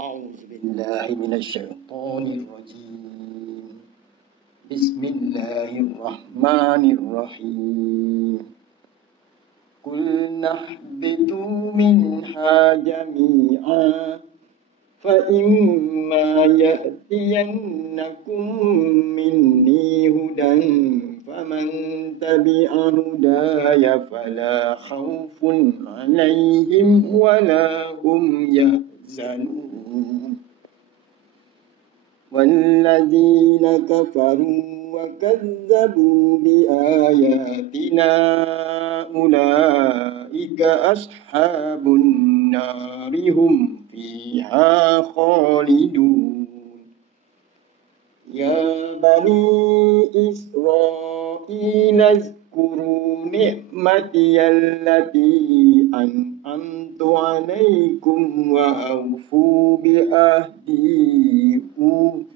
أعوذ بالله من الشيطان الرجيم. بسم الله الرحمن الرحيم. قلنا اهبطوا منها جميعا فإما يأتينكم مني هدى فمن تبع هداي فلا خوف عليهم ولا هم يحزنون. والذين كفروا وكذبوا بآياتنا أولئك أصحاب النار هم فيها خالدون. يا بني إسرائيل اذكروا نعمتي التي أنعمت عليكم وأوفوا بعهدي أوف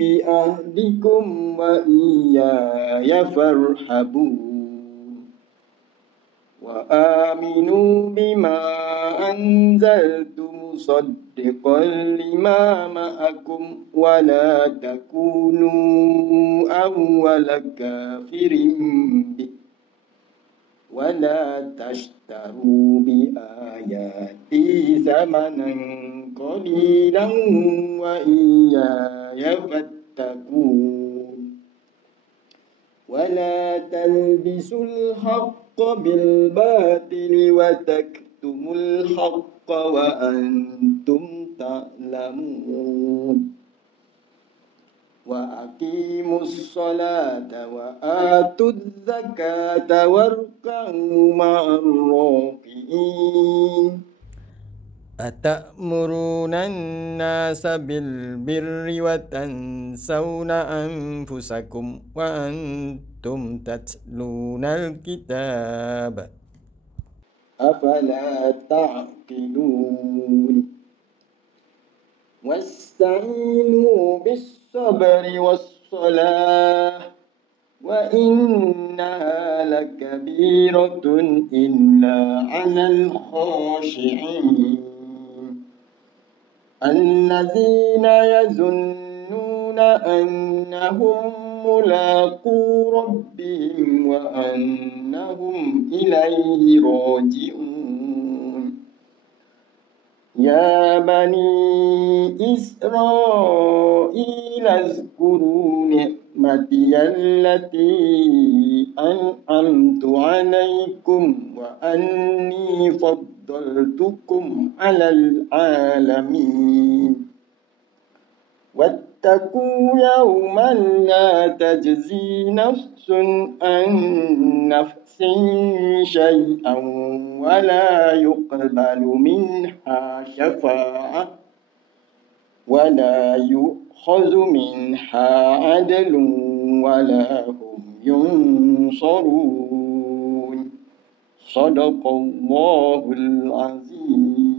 بعهدكم وإياي فارهبون. وآمنوا بما أنزلت مصدقا لما معكم ولا تكونوا أول كافر به ولا تشتروا بآياتي ثمنا قليلا وإياي فاتقون. ولا تلبسوا الحق بالباطل وتكتموا الحق وأنتم تعلمون. وأقيموا الصلاة وآتوا الزكاة واركعوا مع الراكعين. أتأمرون الناس بالبر وتنسون أنفسكم وأنتم تتلون الكتاب أفلا تعقلون. واستعينوا بالصبر والصلاة وإنها لكبيرة إلا على الخاشعين الذين يظنون أنهم ملاقو ربهم وأنهم إليه راجعون. يا بني إسرائيل اذكروا نعمتي التي أنعمت عليكم وأني فضلتكم على العالمين. واتقوا يوما لا تجزي نفس عن نفس شيئا ولا يقبل منها شفاعة ولا يؤخذ منها عدل ولا هم ينصرون. صدق الله العظيم.